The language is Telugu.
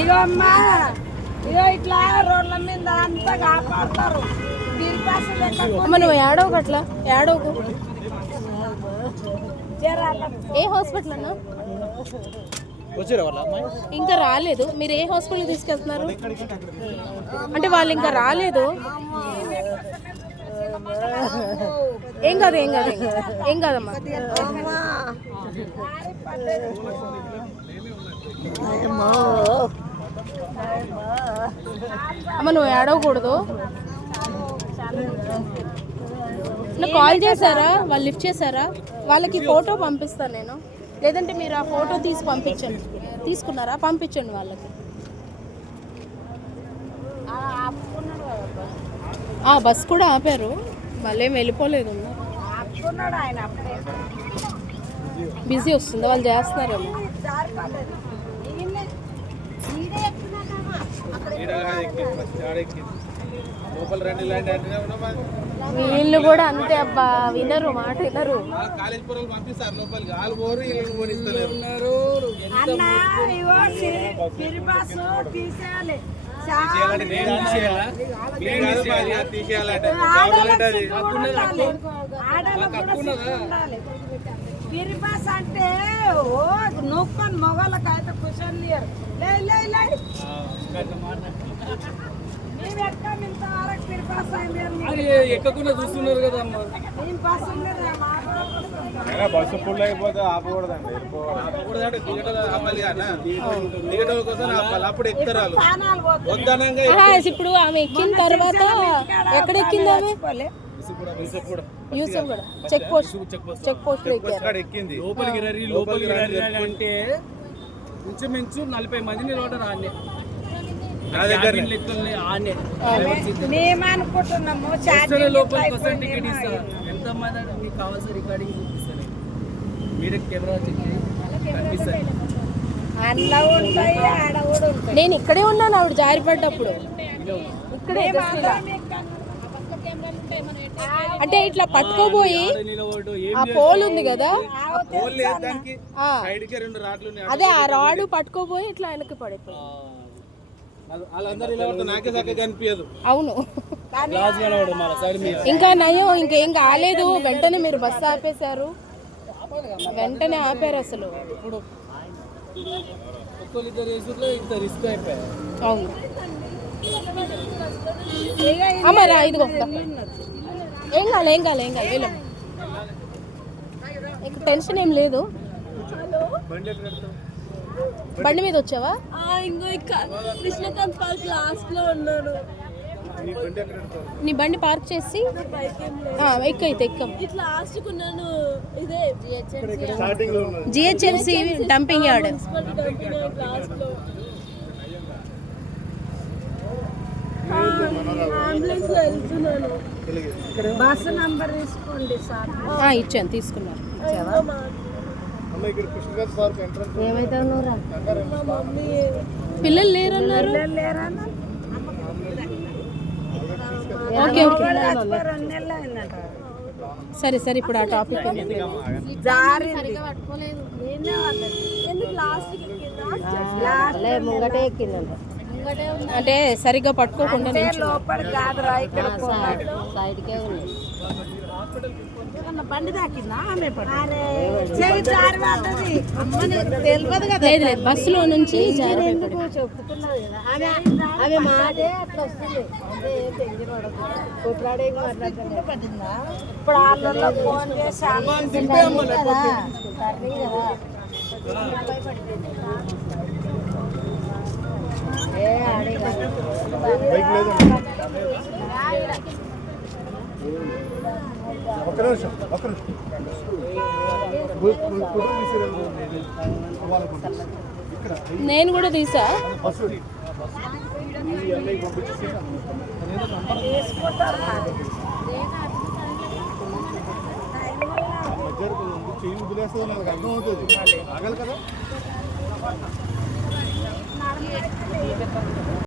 ఇగో అమ్మా, ఇగో ఇట్లా రోడ్ల మీద అంతా కాపాడతారు. అమ్మ నువ్వు ఏడవకు, అట్లా ఏడవకు. ఏ హాస్పిటల్ అన్నా? ఇంకా రాలేదు. మీరు ఏ హాస్పిటల్ తీసుకెళ్తున్నారు? అంటే వాళ్ళు ఇంకా రాలేదు. ఏం కాదు, ఏం కాదు, ఏం కాదమ్మా. అమ్మ నువ్వు ఏడవకూడదు. కాల్ చేశారా? వాళ్ళు లిఫ్ట్ చేశారా? వాళ్ళకి ఫోటో పంపిస్తాను నేను, లేదంటే మీరు ఆ ఫోటో తీసి పంపించండి. తీసుకున్నారా? పంపించండి వాళ్ళకి. బస్ కూడా ఆపారు, మళ్ళీ వెళ్ళిపోలేదు. బిజీ వస్తుంది, వాళ్ళు చేస్తున్నారేమో. వీళ్ళు కూడా అంతే అబ్బా, వినరు, మాట వినరు. బిరిబాస్ అంటే నొక్కొని మొగోళ్ళకి అయితే క్వశ్చన్ లేరు. ఎక్కకుండా చూస్తున్నారు కదా అమ్మ. బస్సు ఫుల్ అయిపోతే ఆపకూడదండి, అప్పుడు ఎక్కుతారు. ఇప్పుడు ఆమె ఎక్కిన తర్వాత ఎక్కడ ఎక్కింది ఆమె? యూసఫ్ కూడా చెక్ పోస్ట్ ఎక్కింది. లోపలికి అంటే ఇంచుమించు 40 మందిని లోటరు ఆనే. ఎంత మంది మీకు కావాల్సిన రికార్డింగ్ చూపిస్తారు. మీరే కెమెరా కనిపిస్తారు. నేను ఇక్కడే ఉన్నాను ఆవిడ జారిపడ్డప్పుడు. ఇక్కడే అంటే ఇట్లా పట్టుకోబోయి ఆ పోల్ ఉంది కదా, అదే ఆ రాడు పట్టుకోబోయి ఇట్లా వెనక్కి పడిపోయి. అవును, ఇంకా నయం, ఇంకేం కాలేదు. వెంటనే మీరు బస్సు ఆపేశారు, వెంటనే ఆపారు అసలు. అవును అమ్మారా, ఇదిగో ఏం కాదు, ఏం కాదు, ఏం కాదు. వెళ్ళం, టెన్షన్ ఏం లేదు. బండి మీద వచ్చావా? ఇంకో కృష్ణకాంత్ పార్క్ లాస్ట్ లో ఉన్నాను. నీ బండి పార్క్ చేసి ఎక్కం. ఇట్లా లాస్ట్ కున్నాను. ఇదే జిహెచ్ఎంసి డంపింగ్ యార్డ్. అంబులెన్స్ లో వెళ్తున్నాను. బస్సు నంబర్ తీసుకోండి సార్. ఇచ్చాను, తీసుకున్నారు. ఏమైతే పిల్లలు లేరన్నారు. ఓకే ఓకే, సరే సరే. ఇప్పుడు ఆ టాపిక్ ముంగటే ఎక్కిందంట. అంటే సరిగ్గా పట్టుకోకుండా లోపల కాదురా, ఇక్కడ సైడ్కే ఉంది. బండి తాకిందా? తెలియదు కదా. లేదు లేదు, బస్సులో నుంచి చెప్తున్నది కదా ఆమె మాదే అట్లా వస్తుంది. కొట్లాడే మాట్లాడుతుంటే పట్టిందా? ఇప్పుడు వాళ్ళలో ఫోన్ చేసి నేను కూడా తీసా. అర్థమవుతుంది.